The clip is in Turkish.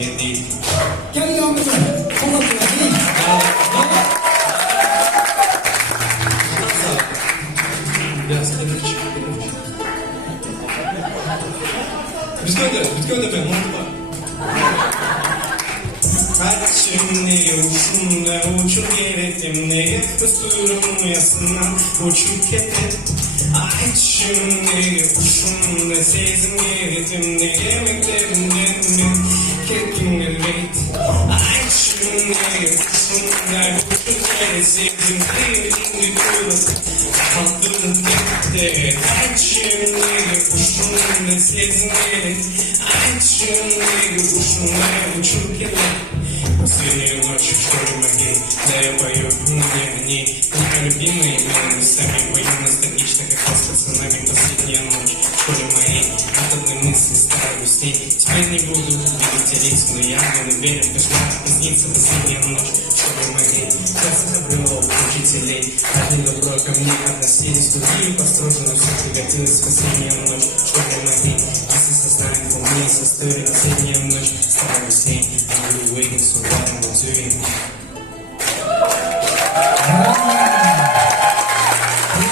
мне ты. Bitköy'de ben unutma. Kaçım neye uçum da uçup gerektim neye kusurum yasından uçup kettim. Açım neye uçum da sezim gerektim neye mektebimden ben kettim gelbeyt. Açım neye uçum da uçup gerektim sezim gerektim Kalktım gitti. Açım neye uçum da sezim gerektim. Açım neye uçum da uçup kettim. Последнюю ночь в школе моей, да я пою мне они, мои любимые, мы сами поем ностальгично, как раз с пацанами последняя ночь в школе моей, от одной мысли старую с ней, теперь не буду видеть лиц, но я буду верить в кошмар, снится последняя ночь в школе моей, сердце забрело учителей, одни добро ко мне относились, другие построже, но все пригодилось последняя ночь.